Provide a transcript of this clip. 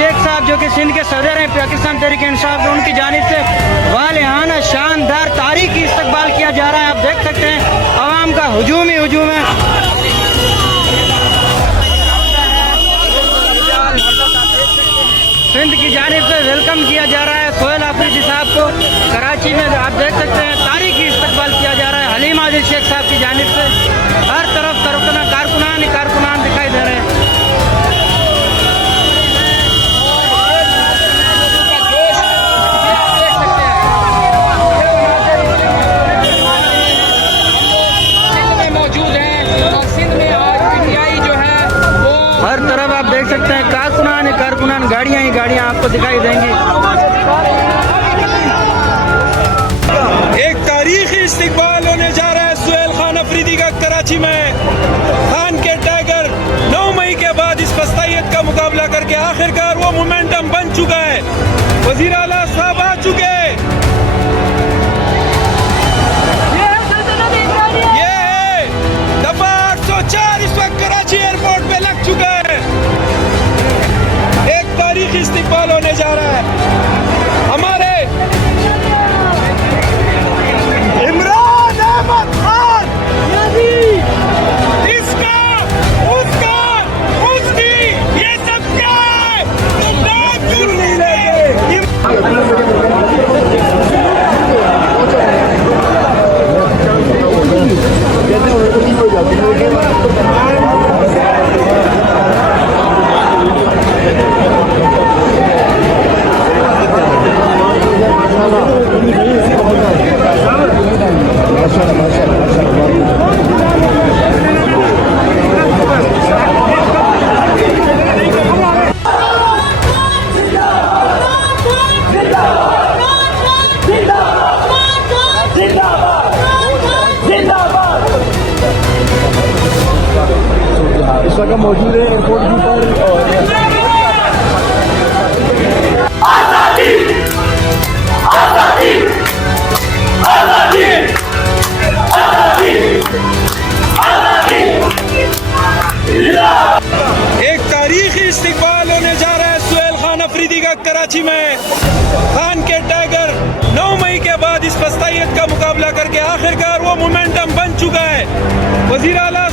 शेख साहब जो कि सिंध के सदर हैं पाकिस्तान तहरीक इंसाफ, उनकी जानिब से वालिहाना शानदार तारीखी इस्तकबाल किया जा रहा है। आप देख सकते हैं आवाम का हुजूम ही हुजूम है। सिंध की जानिब से वेलकम किया जा रहा है सोहेल आफरीदी साहब को कराची में। आप देख सकते हैं तारीखी इस्तकबाल किया जा रहा है हलीम आदिल शेख साहब की जानिब से। हर तरफ कारकुनान ही कारकुनान दिखाई दे रहे हैं। हर तरफ आप देख सकते हैं कारकुनान ही कारकुनान, गाड़ियां ही गाड़ियां आपको दिखाई देंगी। एक तारीखी इस्तकबाल होने जा रहा है सुहेल खान अफरीदी का कराची में। खान के टाइगर 9 मई के बाद इस फस्तायत का मुकाबला करके आखिरकार वो मोमेंटम बन चुका है। वजीर आला साहब आ चुके। ये है दफा 804 इस वक्त कराची एयरपोर्ट पे लग चुका है। एक तारीखी इस्तकबाल होने जा रहा है। हमारे इमरान अहमद खान, इसका उसका उसकी ये सब क्या है? नाम क्यों नहीं लेते? मौजूद है एयरपोर्ट पर एक तारीखी इस्तकबाल होने जा रहा है सुहेल खान अफरीदी का कराची में। खान के टाइगर 9 मई के बाद इस फस्तायत का मुकाबला करके आखिरकार वो मोमेंटम बन चुका है। वजीर आला